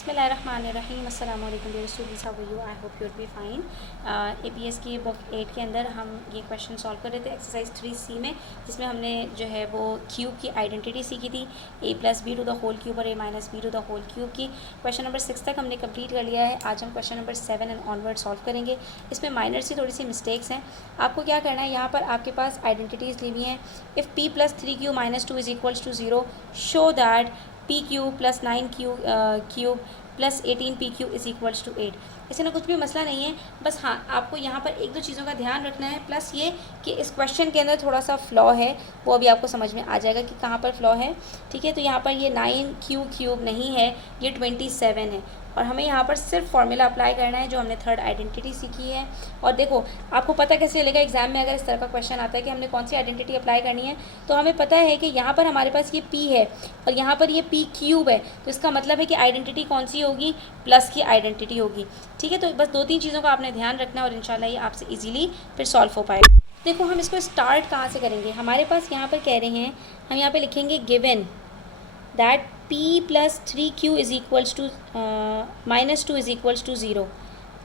बिस्मिल्लाहिर्रहमानिर्रहीम अस्सलाम वालेकुम dear students, how are you? I hope you will be fine. APS की बुक 8 के अंदर हम ये क्वेश्चन सॉल्व कर रहे थे एक्सरसाइज 3C में, जिसमें हमने जो है वो क्यूब की आइडेंटिटी सीखी थी, a + b to the whole cube और a - b to the whole cube की। क्वेश्चन नंबर 6 तक हमने कंप्लीट कर लिया है। आज हम question number 7 and onward solve करेंगे। इसमें माइनर सी थोड़ी सी मिस्टेक्स हैं। आपको क्या करना है, यहाँ पर आपके पास आइडेंटिटीज़ ली हुई हैं। If p + 3q - 2 = 0, show that pq + 9q cube + 18pq = 8। इससे ना कुछ भी मसला नहीं है, बस हाँ आपको यहाँ पर एक दो चीज़ों का ध्यान रखना है, प्लस ये कि इस क्वेश्चन के अंदर थोड़ा सा फ्लॉ है, वो अभी आपको समझ में आ जाएगा कि कहाँ पर फ्लॉ है। ठीक है, तो यहाँ पर ये 9q³ नहीं है, ये 27 है, और हमें यहाँ पर सिर्फ फार्मूला अप्लाई करना है जो हमने थर्ड आइडेंटिटी सीखी है। और देखो आपको पता कैसे चलेगा एग्जाम में, अगर इस तरह का क्वेश्चन आता है कि हमने कौन सी आइडेंटिटी अप्लाई करनी है, तो हमें पता है कि यहाँ पर हमारे पास ये p है और यहाँ पर ये p³ है, तो इसका मतलब है कि आइडेंटिटी कौन सी होगी, प्लस की आइडेंटिटी होगी। ठीक है, तो बस दो तीन चीज़ों का आपने ध्यान रखना है और इंशाल्लाह ये आपसे ईजिली फिर सॉल्व हो पाएगा। देखो हम इसको स्टार्ट कहाँ से करेंगे, हमारे पास यहाँ पर कह रहे हैं, हम यहाँ पे लिखेंगे गिवन दैट p + 3q - 2 = 0।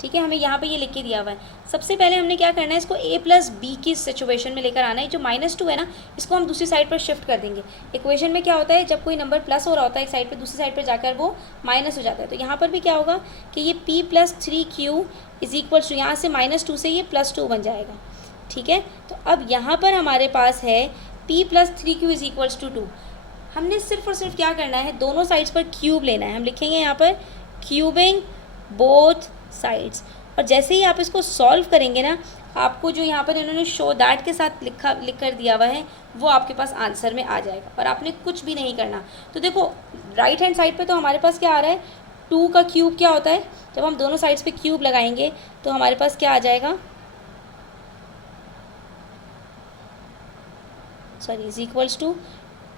ठीक है, हमें यहाँ पे ये लिख के दिया हुआ है। सबसे पहले हमने क्या करना है, इसको a + b की सिचुएशन में लेकर आना है। जो -2 है ना, इसको हम दूसरी साइड पर शिफ्ट कर देंगे। इक्वेशन में क्या होता है, जब कोई नंबर प्लस हो रहा होता है एक साइड पे, दूसरी साइड पर जाकर वो माइनस हो जाता है। तो यहाँ पर भी क्या होगा कि ये p + 3q = यहाँ से -2 से ये +2 बन जाएगा। ठीक है, तो अब यहाँ पर हमारे पास है p + 3q = 2। हमने सिर्फ और सिर्फ क्या करना है, दोनों साइड्स पर क्यूब लेना है। हम लिखेंगे यहाँ पर क्यूबिंग बोथ साइड्स, और जैसे ही आप इसको सॉल्व करेंगे ना, आपको जो यहाँ पर इन्होंने शो दैट के साथ लिख कर दिया हुआ है, वो आपके पास आंसर में आ जाएगा और आपने कुछ भी नहीं करना। तो देखो राइट हैंड साइड पे तो हमारे पास क्या आ रहा है, 2 का क्यूब क्या होता है, जब हम दोनों साइड्स पे क्यूब लगाएंगे तो हमारे पास क्या आ जाएगा, सॉरी =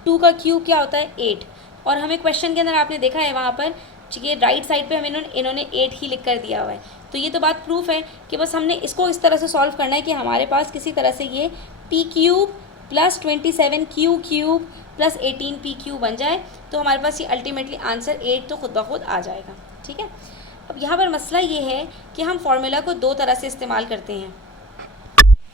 2 का क्यूब क्या होता है 8। और हमें क्वेश्चन के अंदर आपने देखा है वहाँ पर ये राइट साइड पे हमें इन्होंने 8 ही लिख कर दिया हुआ है। तो ये तो बात प्रूफ है कि बस हमने इसको इस तरह से सॉल्व करना है कि हमारे पास किसी तरह से ये p³ + 27q³ + 18pq बन जाए, तो हमारे पास ये अल्टीमेटली आंसर 8 तो खुद ब खुद आ जाएगा। ठीक है, अब यहाँ पर मसला ये है कि हम फार्मूला को दो तरह से इस्तेमाल करते हैं।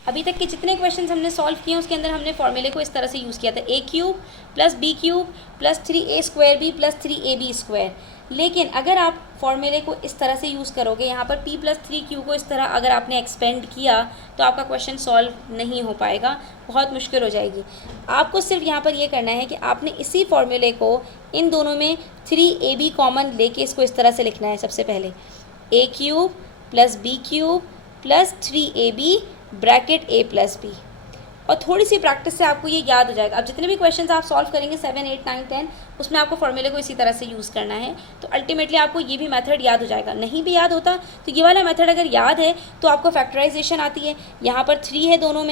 अभी तक के जितने क्वेश्चंस हमने सॉल्व किए उसके अंदर हमने फॉर्मूले को इस तरह से यूज़ किया था, a³ + b³ + 3a² + 3ab²। लेकिन अगर आप फॉर्मूले को इस तरह से यूज़ करोगे, यहाँ पर p + 3q को इस तरह अगर आपने एक्सपेंड किया, तो आपका क्वेश्चन सॉल्व नहीं हो पाएगा, बहुत मुश्किल हो जाएगी। आपको सिर्फ यहाँ पर ये करना है कि आपने इसी फॉर्मूले को इन दोनों में 3ab कॉमन लेके इसको इस तरह से लिखना है। सबसे पहले a³ + b³ + 3ab bracket a + b, और थोड़ी सी प्रैक्टिस से आपको ये याद हो जाएगा। अब जितने भी क्वेश्चंस आप सॉल्व करेंगे 7, 8, 9, 10, उसमें आपको फॉर्मूले को इसी तरह से यूज़ करना है, तो अल्टीमेटली आपको ये भी मेथड याद हो जाएगा। नहीं भी याद होता तो ये वाला मेथड अगर याद है तो आपको फैक्टराइजेशन आती है। यहाँ पर 3 है, दोनों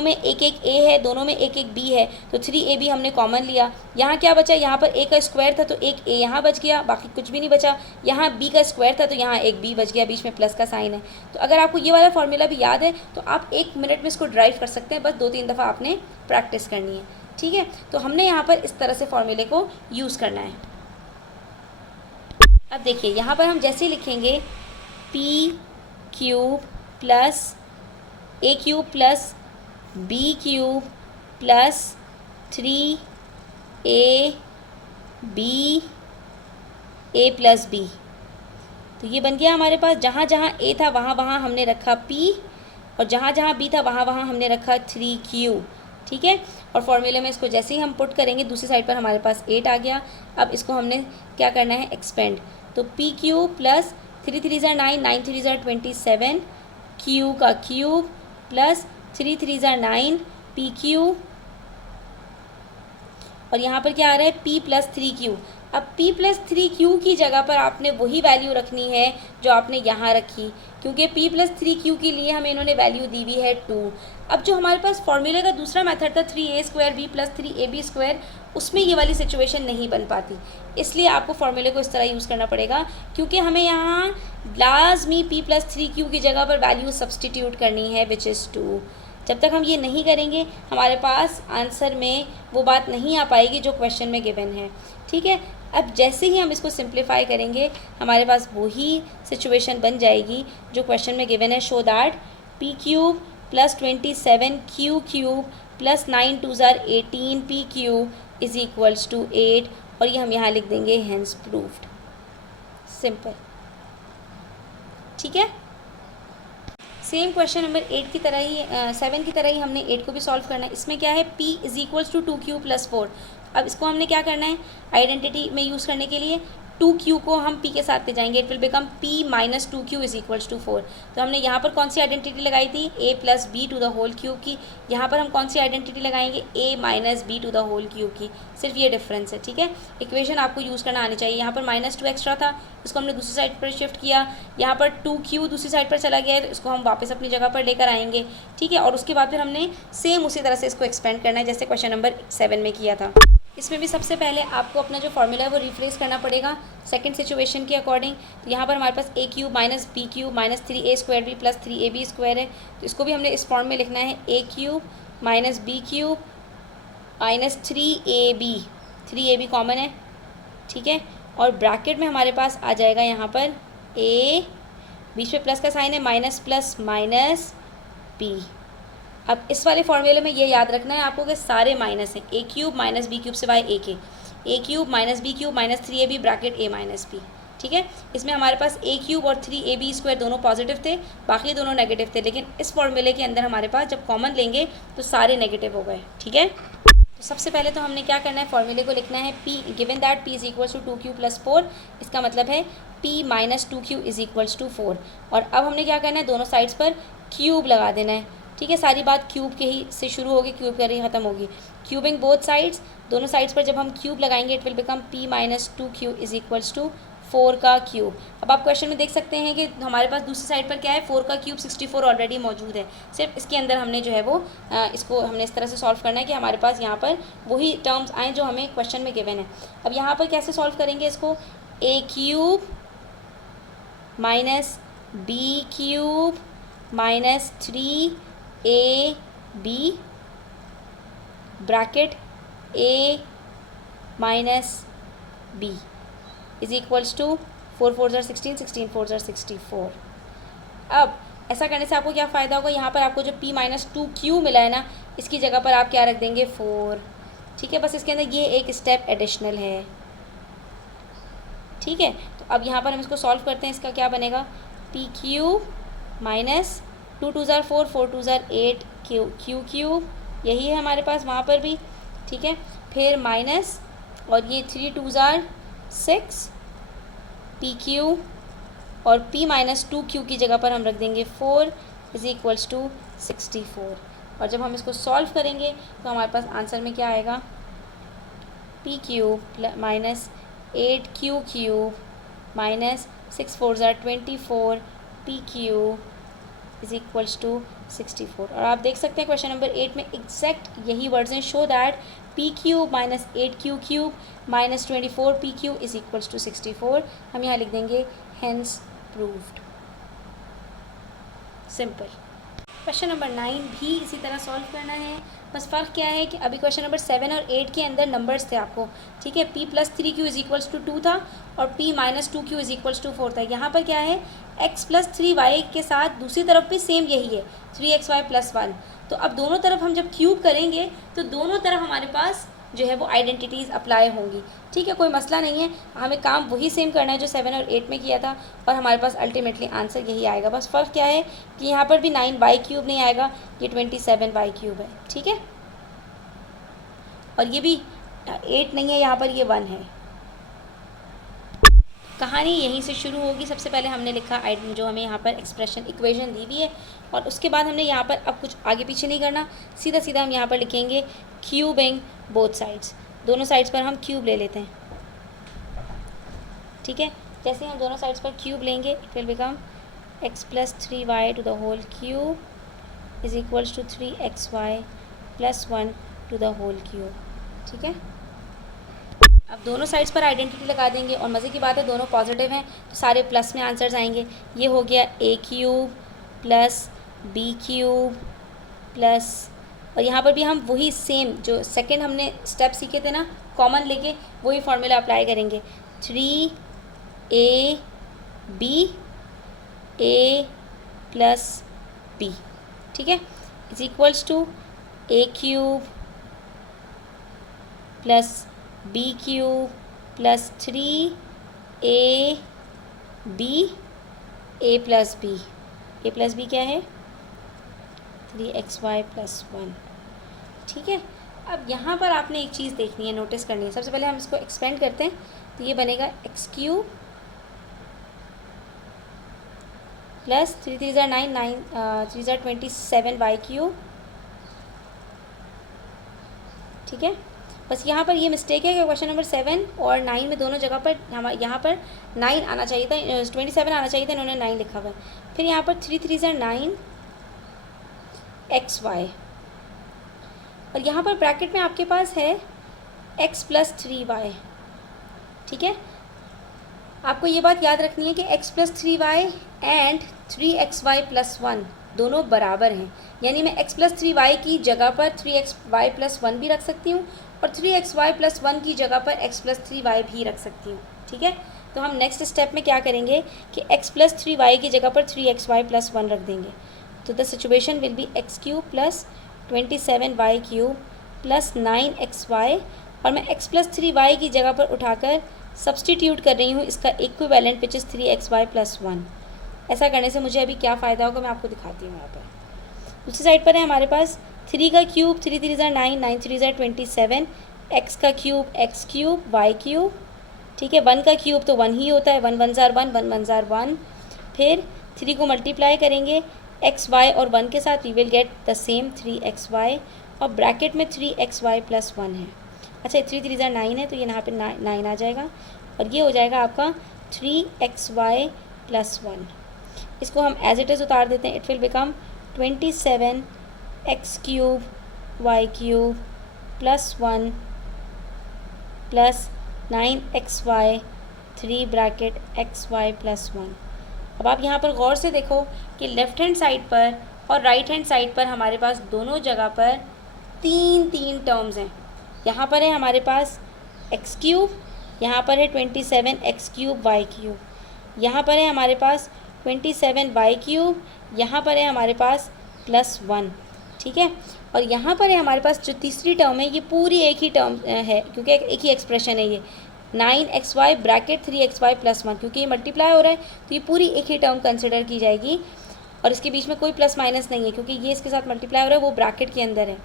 में एक एक a है, दोनों में एक एक b है, तो 3ab हमने कॉमन लिया। यहाँ क्या बचा, यहाँ पर a का स्क्वायर था तो एक a यहाँ बच गया, बाकी कुछ भी नहीं बचा। यहाँ b का स्क्वायर था तो यहाँ एक b बच गया, बीच में प्लस का साइन है। तो अगर आपको ये वाला फॉर्मूला भी याद है तो आप 1 मिनट में इसको ड्राइव कर सकते हैं, बस 2-3 दफ़ा आपने प्रैक्टिस करनी है। ठीक है, तो हमने यहाँ पर इस तरह से फॉर्मूले को यूज़ करना है। अब देखिए यहाँ पर हम जैसे ही लिखेंगे p³ + a³ + b³ + 3ab a + b, तो ये बन गया हमारे पास। जहाँ जहाँ a था वहाँ वहाँ हमने रखा p, और जहाँ जहाँ b था वहाँ वहाँ हमने रखा 3q। ठीक है, और फॉर्मूले में इसको जैसे ही हम पुट करेंगे दूसरी साइड पर हमारे पास 8 आ गया। अब इसको हमने क्या करना है, एक्सपेंड। तो p³ + 3 3 = 9, 9 3 = 27, q का क्यूब + 3 3 = 9 pq, और यहाँ पर क्या आ रहा है p + 3q। अब p + 3q की जगह पर आपने वही वैल्यू रखनी है जो आपने यहाँ रखी, क्योंकि p + 3q के लिए हमें इन्होंने वैल्यू दी हुई है 2। अब जो हमारे पास फॉर्मूले का दूसरा मेथड था 3a² b + 3ab², उसमें ये वाली सिचुएशन नहीं बन पाती, इसलिए आपको फॉर्मूले को इस तरह यूज़ करना पड़ेगा, क्योंकि हमें यहाँ लाजमी p + 3q की जगह पर वैल्यू सब्सटीट्यूट करनी है, विच इज़ 2। जब तक हम ये नहीं करेंगे हमारे पास आंसर में वो बात नहीं आ पाएगी जो क्वेश्चन में गिवन है। ठीक है, अब जैसे ही हम इसको सिंप्लीफाई करेंगे हमारे पास वही सिचुएशन बन जाएगी जो क्वेश्चन में गिवन है, show that p cube plus 27 q cube plus 9 2 ज़ार 18 p cube is equals to 8, और ये हम यहाँ लिख देंगे हेंस प्रूव्ड। सिंपल, ठीक है। सेम क्वेश्चन नंबर 8 की तरह ही 7 की तरह ही हमने 8 को भी सॉल्व करना है। इसमें क्या है, p is equals to 2q plus 4। अब इसको हमने क्या करना है, आइडेंटिटी में यूज़ करने के लिए 2q को हम p के साथ ले जाएंगे, it will become p minus 2q is equals to 4। तो हमने यहाँ पर कौन सी आइडेंटिटी लगाई थी, a plus b to the whole cube की। यहाँ पर हम कौन सी आइडेंटिटी लगाएंगे, a minus b to the whole cube की। सिर्फ ये डिफरेंस है, ठीक है। इक्वेशन आपको यूज़ करना आनी चाहिए। यहाँ पर -2 एक्स्ट्रा था, इसको हमने दूसरी साइड पर शिफ्ट किया। यहाँ पर 2q दूसरी साइड पर चला गया है, तो इसको हम वापस अपनी जगह पर लेकर आएंगे, ठीक है। और उसके बाद फिर हमने सेम उसी तरह से इसको एक्सपेंड करना है जैसे क्वेश्चन नंबर 7 में किया था। इसमें भी सबसे पहले आपको अपना जो फॉर्मूला है वो रिप्लेस करना पड़ेगा सेकंड सिचुएशन के अकॉर्डिंग। तो यहाँ पर हमारे पास a cube minus b cube minus 3a square b plus 3ab square है, तो इसको भी हमने इस फॉर्म में लिखना है, a cube minus b cube minus 3ab common है, ठीक है। और ब्रैकेट में हमारे पास आ जाएगा यहाँ पर a, बीच में प्लस का साइन है, माइनस प्लस माइनस b। अब इस वाले फॉर्मूले में ये याद रखना है आपको कि सारे माइनस हैं, a cube minus b cube सिवाय a के, a cube minus b cube minus 3ab bracket a minus b, ठीक है। इसमें हमारे पास a क्यूब और 3ab स्क्वायर दोनों पॉजिटिव थे, बाकी दोनों नेगेटिव थे, लेकिन इस फॉर्मूले के अंदर हमारे पास जब कॉमन लेंगे तो सारे नेगेटिव हो गए, ठीक है। तो सबसे पहले तो हमने क्या करना है, फॉर्मूले को लिखना है p given that p is equals to 2q plus 4। इसका मतलब है p minus 2q is equals to 4। और अब हमने क्या करना है, दोनों साइड्स पर क्यूब लगा देना है, ठीक है। सारी बात क्यूब के ही से शुरू होगी, क्यूब कर ही ख़त्म होगी। क्यूबिंग बोथ साइड्स, दोनों साइड्स पर जब हम क्यूब लगाएंगे it will become p minus 2q is equals to 4 का क्यूब। अब आप क्वेश्चन में देख सकते हैं कि हमारे पास दूसरी साइड पर क्या है, 4 का क्यूब 64 ऑलरेडी मौजूद है। सिर्फ इसके अंदर हमने जो है वो इसको हमने इस तरह से सॉल्व करना है कि हमारे पास यहाँ पर वही टर्म्स आएँ जो हमें क्वेश्चन में गिवन है। अब यहाँ पर कैसे सॉल्व करेंगे इसको, a cube minus b cube minus 3ab bracket a minus b is equals to 4 4 ज़ार 16 16 4 ज़ार 64। अब ऐसा करने से आपको क्या फ़ायदा होगा, यहाँ पर आपको जो p माइनस 2q मिला है ना, इसकी जगह पर आप क्या रख देंगे, 4, ठीक है। बस इसके अंदर ये एक स्टेप एडिशनल है, ठीक है। तो अब यहाँ पर हम इसको सॉल्व करते हैं, इसका क्या बनेगा, p क्यूब माइनस 2 2 ज़ार 4 4 2 ज़ार 8 q क्यूब, यही है हमारे पास वहाँ पर भी, ठीक है। फिर माइनस और ये 3 2 ज़ार 6 पी क्यू, और p माइनस 2q की जगह पर हम रख देंगे 4 इज इक्वल्स टू 64। और जब हम इसको सॉल्व करेंगे तो हमारे पास आंसर में क्या आएगा, p cube minus 8q cube minus 6 4 ज़ार 24 p cube is equals to 64। और आप देख सकते हैं क्वेश्चन नंबर 8 में एग्जैक्ट यही वर्ड्स हैं, show that p cube minus 8q cube minus 24 p q is equals to 64। हम यहाँ लिख देंगे hence proved. Simple. Question number 9 भी इसी तरह सॉल्व करना है, बस फ़र्क क्या है कि अभी क्वेश्चन नंबर 7 और 8 के अंदर नंबर्स थे आपको, ठीक है। p plus 3q is equals to 2 था और p minus 2q is equals to 4 था। यहाँ पर क्या है, x प्लस 3y के साथ दूसरी तरफ भी सेम यही है 3xy प्लस 1। तो अब दोनों तरफ हम जब क्यूब करेंगे तो दोनों तरफ हमारे पास जो है वो आइडेंटिटीज़ अप्लाई होंगी, ठीक है। कोई मसला नहीं है, हमें काम वही सेम करना है जो 7 और 8 में किया था, और हमारे पास अल्टीमेटली आंसर यही आएगा। बस फ़र्क क्या है कि यहाँ पर भी 9y क्यूब नहीं आएगा, ये 27y क्यूब है, ठीक है। और ये भी 8 नहीं है, यहाँ पर ये 1 है। कहानी यहीं से शुरू होगी। सबसे पहले हमने लिखा जो हमें यहाँ पर एक्सप्रेशन इक्वेशन दी हुई है, और उसके बाद हमने यहाँ पर अब कुछ आगे पीछे नहीं करना, सीधा सीधा हम यहाँ पर लिखेंगे क्यूबिंग बोथ साइड्स। दोनों साइड्स पर हम क्यूब ले लेते हैं, ठीक है। जैसे हम दोनों साइड्स पर क्यूब लेंगे it will become x plus 3y to the whole cube is equals to 3xy plus 1 to the whole cube, ठीक है। अब दोनों साइड्स पर आइडेंटिटी लगा देंगे, और मज़े की बात है दोनों पॉजिटिव हैं तो सारे प्लस में आंसर्स आएंगे। ये हो गया a cube plus b cube plus, और यहाँ पर भी हम वही सेम जो सेकंड हमने स्टेप सीखे थे ना कॉमन लेके वही फॉर्मूला अप्लाई करेंगे, 3ab a प्लस b, ठीक है, is equals to a cube plus b cube plus 3ab a plus b क्या है 3xy प्लस 1, ठीक है। अब यहाँ पर आपने एक चीज़ देखनी है, नोटिस करनी है। सबसे पहले हम इसको एक्सपेंड करते हैं, तो ये बनेगा एक्स क्यूब प्लस 3 3 ज़ा 9 9 3 ज़ा 27 वाई क्यूब, ठीक है। बस यहाँ पर ये मिस्टेक है कि क्वेश्चन नंबर 7 और 9 में दोनों जगह पर हम यहाँ पर 9 आना चाहिए था, 27 आना चाहिए था, इन्होंने 9 लिखा हुआ है। फिर यहाँ पर 3 3 ज़ा 9 xy, और यहाँ पर ब्रैकेट में आपके पास है x प्लस 3y, ठीक है। आपको ये बात याद रखनी है कि x plus 3y and 3xy plus 1 दोनों बराबर हैं, यानी मैं x प्लस 3y की जगह पर 3xy प्लस 1 भी रख सकती हूँ और 3xy प्लस 1 की जगह पर x प्लस 3y भी रख सकती हूँ, ठीक है। तो हम नेक्स्ट स्टेप में क्या करेंगे कि x प्लस 3y की जगह पर 3xy प्लस 1 रख देंगे, तो the situation will be x cube plus 27y cube plus 9xy, और मैं x प्लस 3y की जगह पर उठाकर सब्सटीट्यूट कर रही हूँ इसका equivalent which is 3xy plus 1। ऐसा करने से मुझे अभी क्या फ़ायदा होगा मैं आपको दिखाती हूँ। यहाँ पर दूसरी साइड पर है हमारे पास 3 का क्यूब 3 3 ज़ा 9 9 3 ज़ा 27, x का cube x cube y cube, ठीक है। 1 का क्यूब तो 1 ही होता है, 1 1 ज़ार 1 1 1 ज़ार 1, फिर 3 को मल्टीप्लाई करेंगे एक्स वाई और 1 के साथ, we will get the same 3xy, और ब्रैकेट में 3xy प्लस 1 है। अच्छा 3 3 ज़ा 9 है, तो ये यहाँ पे 9 आ जाएगा, और ये हो जाएगा आपका 3xy प्लस 1। इसको हम एज इट इज़ उतार देते हैं, it will become 27x cube y cube plus 1 plus 9xy 3 bracket xy plus 1। अब आप यहाँ पर गौर से देखो कि लेफ़्ट हैंड साइड पर और राइट हैंड साइड पर हमारे पास दोनों जगह पर 3 टर्म्स हैं। यहाँ पर है हमारे पास एक्स क्यूब, यहाँ पर है 27x क्यूब वाई क्यूब, यहाँ पर है हमारे पास 27y क्यूब, यहाँ पर है हमारे पास प्लस 1, ठीक है। और यहाँ पर है हमारे पास जो तीसरी टर्म है, ये पूरी एक ही टर्म है क्योंकि एक ही एक्सप्रेशन है ये 9xy ब्रैकेट 3xy प्लस 1, क्योंकि ये मल्टीप्लाई हो रहा है तो ये पूरी एक ही टर्म कंसिडर की जाएगी, और इसके बीच में कोई प्लस माइनस नहीं है क्योंकि ये इसके साथ मल्टीप्लाई हो रहा है, वो ब्रैकेट के अंदर है,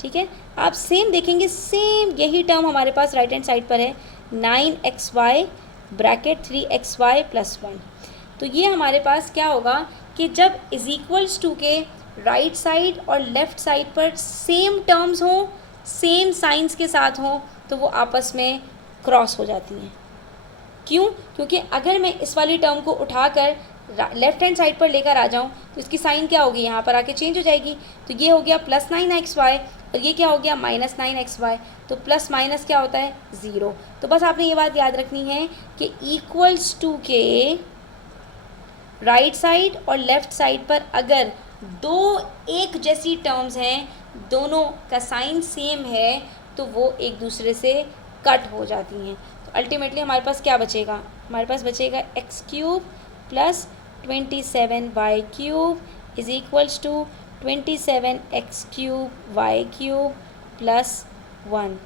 ठीक है। आप सेम देखेंगे, सेम यही टर्म हमारे पास राइट हैंड साइड पर है 9xy ब्रैकेट 3xy प्लस 1। तो ये हमारे पास क्या होगा कि जब इज इक्वल्स टू के राइट साइड और लेफ़्ट साइड पर सेम टर्म्स हों, सेम साइंस के साथ हों, तो वो आपस में क्रॉस हो जाती हैं। क्यों? क्योंकि अगर मैं इस वाली टर्म को उठाकर लेफ़्ट हैंड साइड पर लेकर आ जाऊं तो इसकी साइन क्या होगी, यहाँ पर आके चेंज हो जाएगी। तो ये हो गया प्लस 9xy और ये क्या हो गया माइनस 9xy, तो प्लस माइनस क्या होता है 0। तो बस आपने ये बात याद रखनी है कि इक्वल्स टू के राइट साइड और लेफ़्ट साइड पर अगर दो एक जैसी टर्म्स हैं, दोनों का साइन सेम है, तो वो एक दूसरे से कट हो जाती हैं। तो अल्टीमेटली हमारे पास क्या बचेगा, हमारे पास बचेगा x cube plus 27y cube is equals to 27x cube y cube plus 1।